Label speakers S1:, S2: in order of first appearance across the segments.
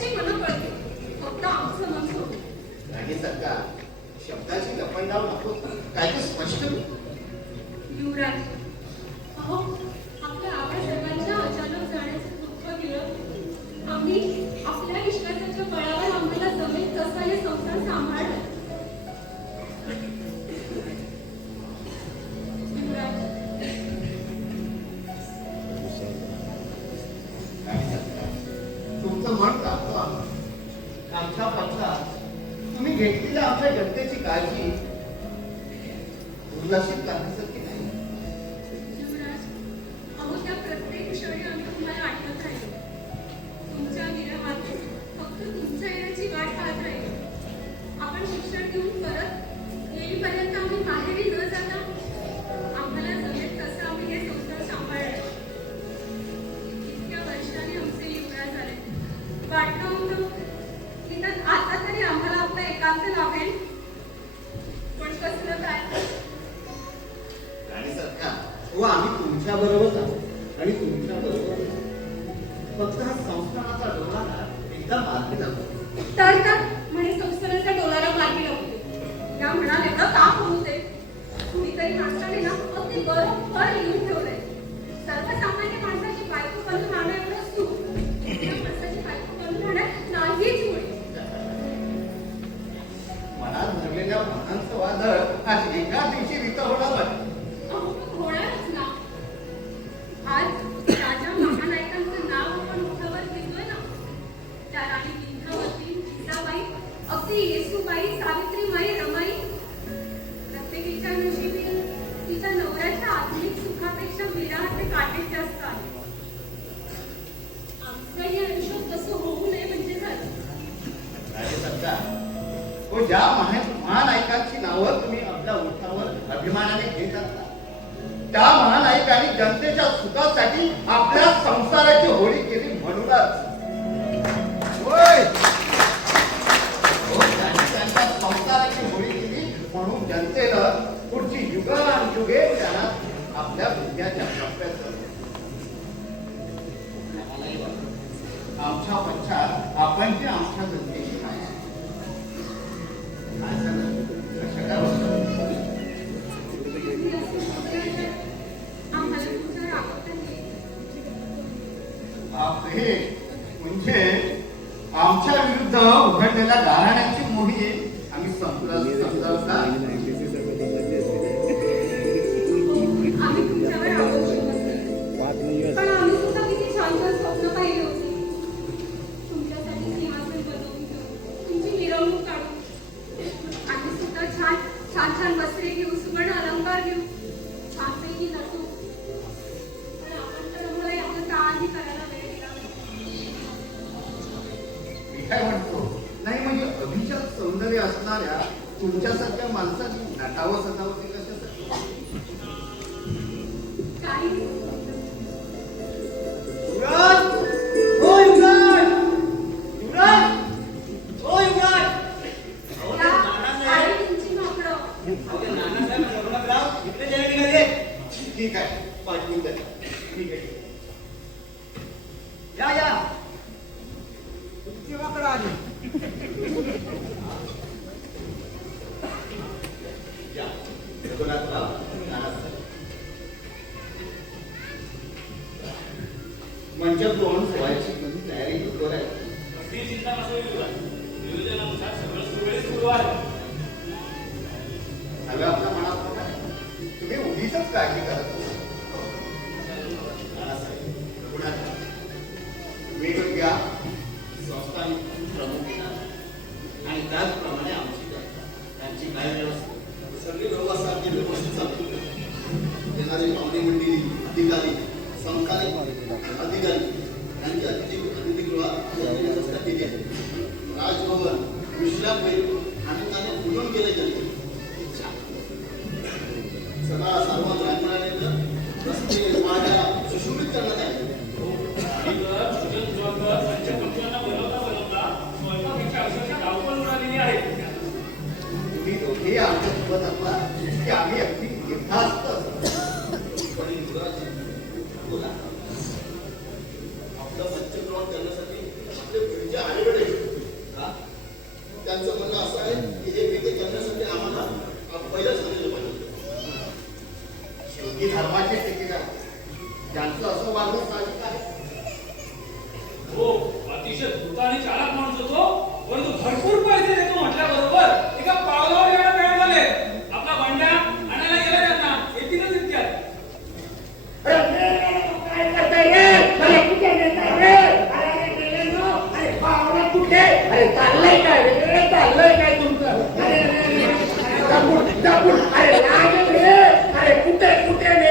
S1: त्याचे मला कळते फक्त आमचं
S2: शब्दाची नको. काय स्पष्ट
S3: 那，那能 राजभवन विश्राम आणि त्यांना पूजन केलं जाते मागणी साहजिक आहे
S4: हो अतिशय धुता चालक माणूस होतो परंतु भरपूर पैसे देतो म्हटल्याबरोबर एका पावलावर यायला
S5: चाललंय काय चाललंय काय तुमचं अरे कुठे कुठे अरे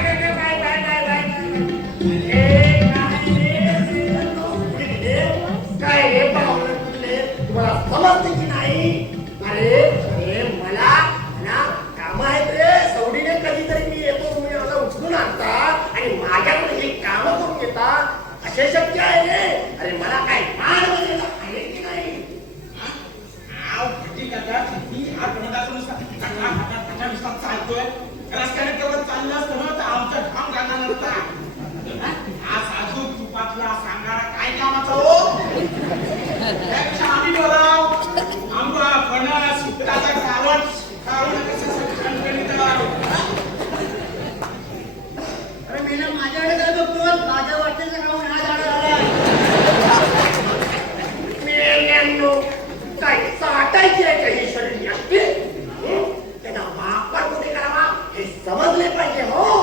S5: Ne me pas, Jérôme.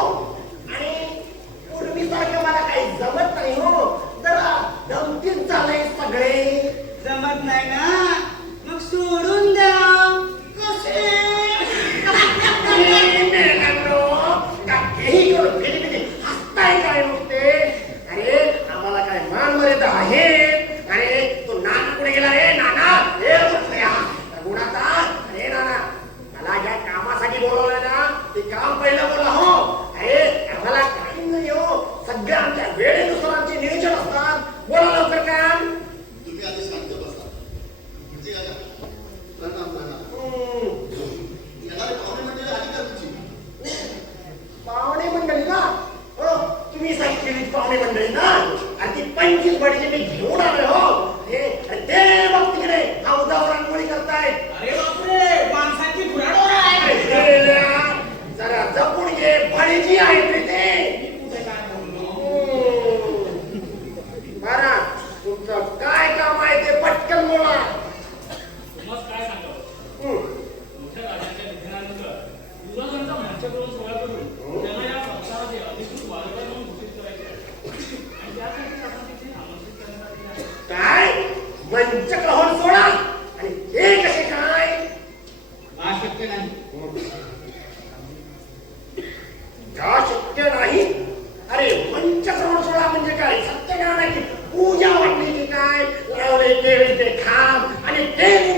S5: 1920 night, they the days they come, and the day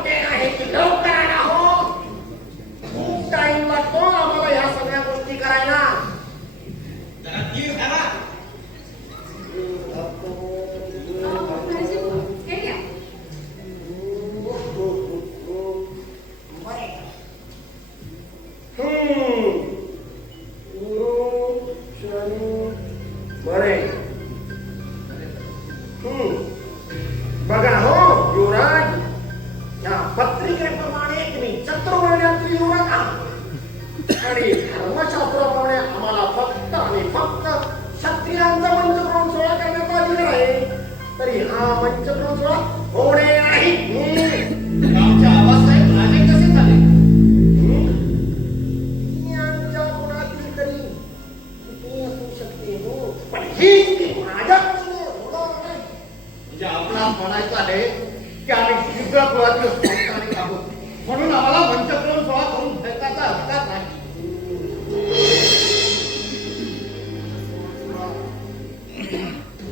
S5: की
S6: आम्ही
S3: शुद्र कुळातील संस्थानिक आहोत. म्हणून आम्हाला मंचक्रम सोहळा करून भेटायचा अधिकार नाही.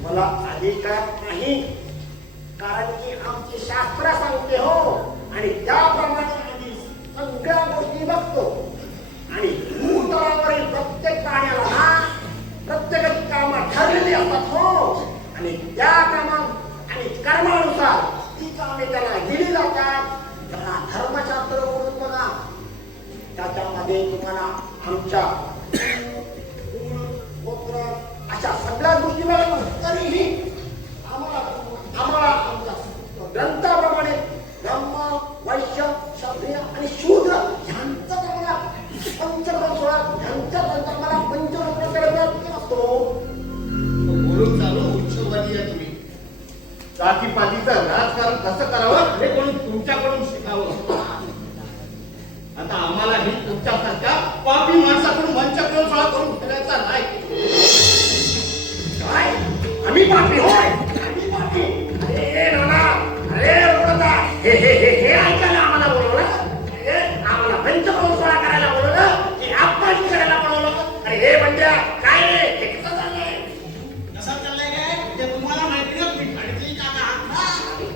S5: मला अधिकार नाही कारण की आमचे शास्त्र सांगते हो. आणि त्याप्रमाणे आम्ही सगळ्या गोष्टी बघतो. आणि भूतलावरील प्रत्येक प्राण्याला प्रत्येक प्रत्येकाची कामं ठरलेली असतात हो. आणि त्या कामा आणि कर्मानुसार ती कामे त्याला दिली जातात त्याला धर्मशास्त्र म्हणून बघा. त्याच्यामध्ये तुम्हाला आमच्या अशा सगळ्या गोष्टी मिळाल्या. तरीही आम्हाला आम्हाला आमच्या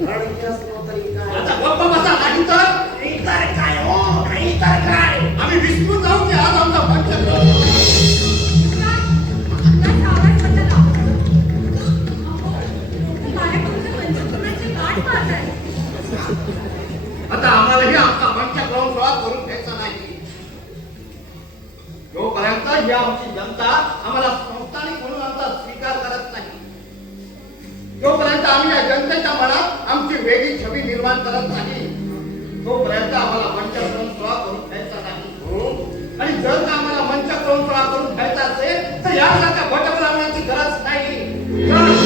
S6: काका
S5: रडकी असलो तरी काय
S3: आता गप्प बसा नाही तर?
S5: नाही तर काय हो? नाही तर काय?
S3: आम्ही विसरून जाऊ की आज आमचा. आता आम्हालाही सोहळा करून घ्यायचा नाही. जोपर्यंत ही आमची जनता आम्हाला संस्थानिक म्हणून आमचा स्वीकार करत नाही तोपर्यंत आम्ही या जनतेच्या मनात आमची वेगळी छबी निर्माण करत नाही. तो प्रयत्न आम्हाला मंच करून सोळा करून घ्यायचा नाही. आणि जर का आम्हाला मंच करून सोळा करून घ्यायचा असेल तर यासारख्या भटक लावण्याची गरज नाही.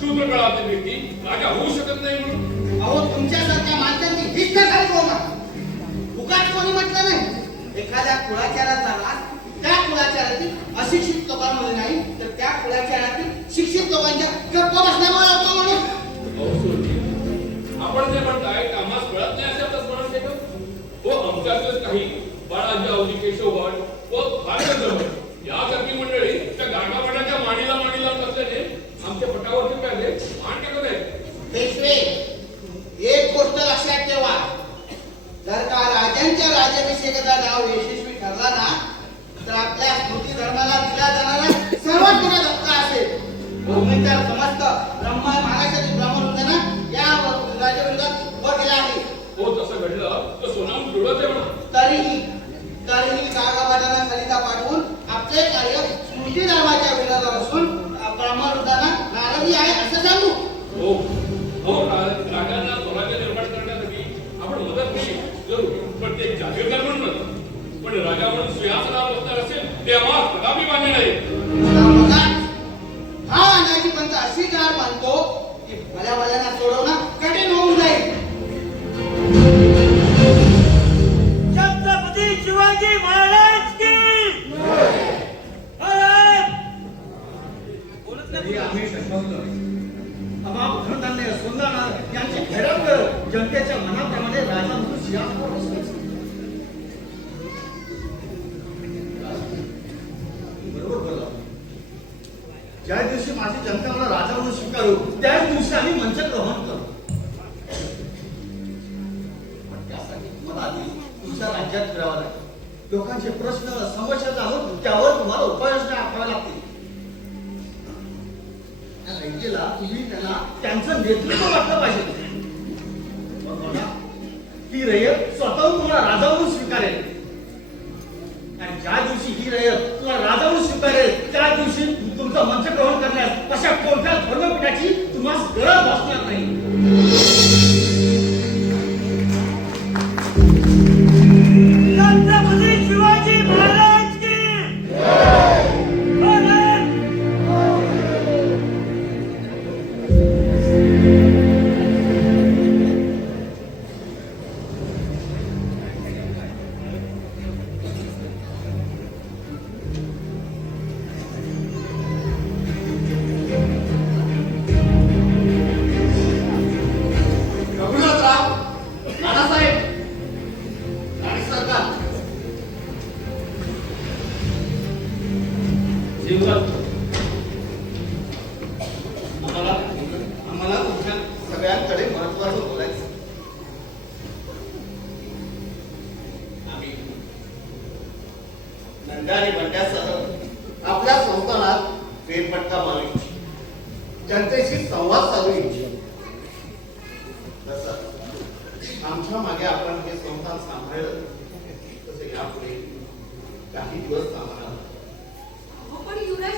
S7: शूद्र कळातील व्यक्ती राजा होऊ शकत नाही म्हणून.
S6: अहो तुमच्यासारख्या माणसांची हीच नका होणार उगाच कोणी म्हटलं नाही? एखाद्या कुळाचाराचा नाश त्या कुळाचारातील अशिक्षित लोकांमध्ये नाही तर त्या कुळाचारातील शिक्षित लोकांच्या गप्प बसण्यामुळे होतो म्हणून.
S7: अहो, सोडली. आपण जे म्हणताय ते आम्हाला कळत नाही असे आता स्मरण केलं हो आमच्यातलेच काही बाळाजी अवधी केशव भट व भागवत भट यासारखी मंडळी त्या गाठापटाच्या मांडीला मांडी लावत असल्याने आमच्या पटावरती पहिले मान टेकत आहेत
S6: पेशवे एक गोष्ट लक्षात ठेवा. जर का राजांच्या राज्याभिषेकाचा डाव यशस्वी ठरला ना तर आपल्या स्मृती धर्माला दिला जाणारा सर्वात मोठा धक्का असेल. म्हणून तर समस्त ब्रह्मा महाराष्ट्रातील ब्राह्मण होते ना या आहे.
S7: हो तसं घडलं. तर सोनाम जुळत आहे म्हणा
S6: तरीही तरीही कागाबाजांना सरिता पाठवून आपले कार्य स्मृती धर्माच्या विरोधात असून ब्राह्मण वृद्धांना
S7: ते आम्हाला कदापि मान्य नाही.
S6: हा अनाजी पंत अशी गार बांधतो की भल्या भल्याना
S3: सोडवणार. तुला राजा म्हणून स्वीकारेल. आणि ज्या दिवशी ही रयत तुला राजा म्हणून स्वीकारेल त्या दिवशी तुमचं मंच ग्रहण करण्यास अशा कोणत्या धर्मपीठाची तुम्हाला गरज भासणार नाही.
S7: जीवनात
S3: आम्हाला आम्हाला तुमच्या सगळ्यांकडे महत्वाचं बोलायचं आम्ही नंदा आणि बंड्यासह आपल्या संस्थानात फेरफटका मारू जनतेशी संवाद साधू इच्छितो. तसं आमच्या मागे आपण हे संस्थान सांभाळलं तसं यापुढे काही दिवस सांभाळणार
S1: अहो पण युवराज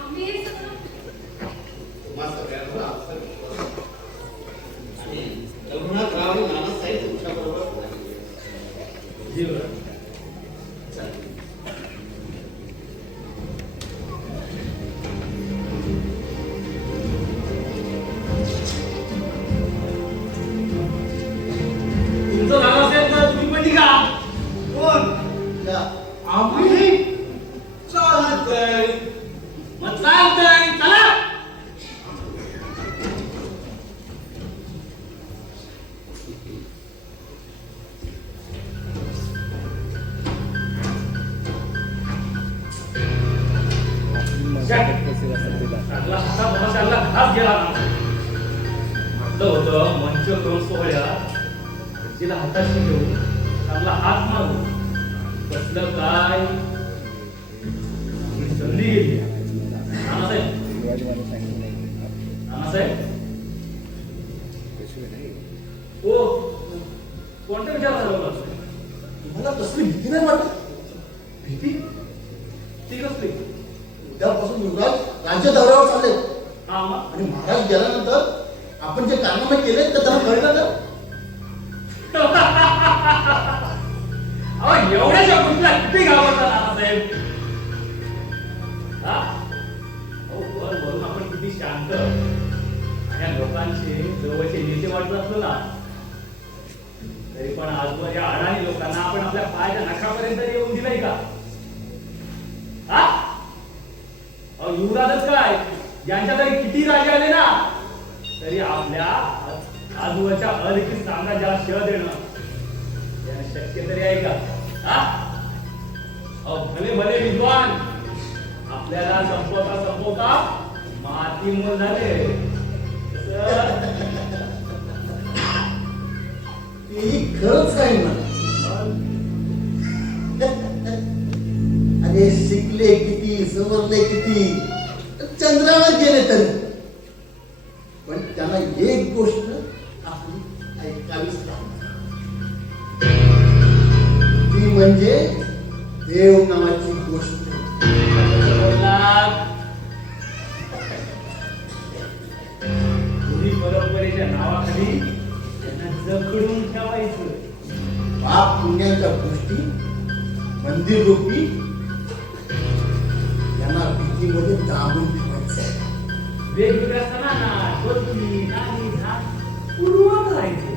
S1: आम्ही हे सगळं
S3: तुम्हा सगळ्यांवर आमचा विश्वास आहे. आणि रघुनाथराव आणि नानासाहेब तुमच्या बरोबर
S4: तुमचं जिला हाताशी घेऊन चांगला हात मारू कसलं काय? ही संधी गेली ओ कोणत्या विचारात आलो
S3: तुम्हाला कसली भीती नाही वाटत? भीती?
S4: ती कसली?
S3: उद्यापासून युवराज राज्य दौऱ्यावर चालले.
S4: हा
S3: आणि महाराज गेल्यानंतर आपण जे कारनामे केले ते त्यांना कळलं ना
S4: तरी पण आजवर या अडाणी लोकांना आपण आपल्या पायाच्या नखापर्यंत येऊन दिलाय का? हा? अहो युवराजच काय? यांच्या तरी किती राजे आले ना? तरी आपल्या आज- आजूबाजूच्या अलिखित साम्राज्याला शह देणं शक्य तरी आहे का? भले भले विद्वान! आपल्याला संपवता संपवता माती मूल झाले कसं?
S3: तेही खरंच काही ना अरे शिकले किती समजले किती? चंद्रावर गेले तरी. पण त्यांना एक गोष्ट आपली ऐकावीच लागणार ती म्हणजे देव नावाची गोष्ट.
S4: परंपरेच्या नावाखाली जखडून ठेवायचं.
S3: पाप पुण्याच्या गोष्टी मंदिर रूपी यांना भीतीमध्ये दाबून ठेवायचं.
S4: वेगवेगळ्या सणांना डोलकी नाणी झाड पूर्वक राहायचे.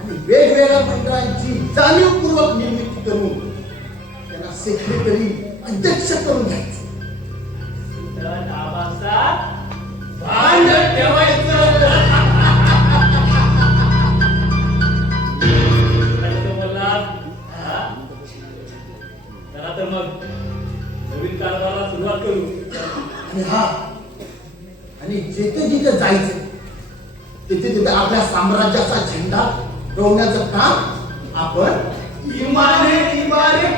S3: आणि वेगवेगळ्या मंडळांची जाणीवपूर्वक निर्मिती करून त्यांना सेक्रेटरी अध्यक्ष करून घ्यायचं.
S4: भांड ठेवायचं.
S3: आपल्या साम्राज्याचा झेंडा रोवण्याचं काम आपण इमाने इमाने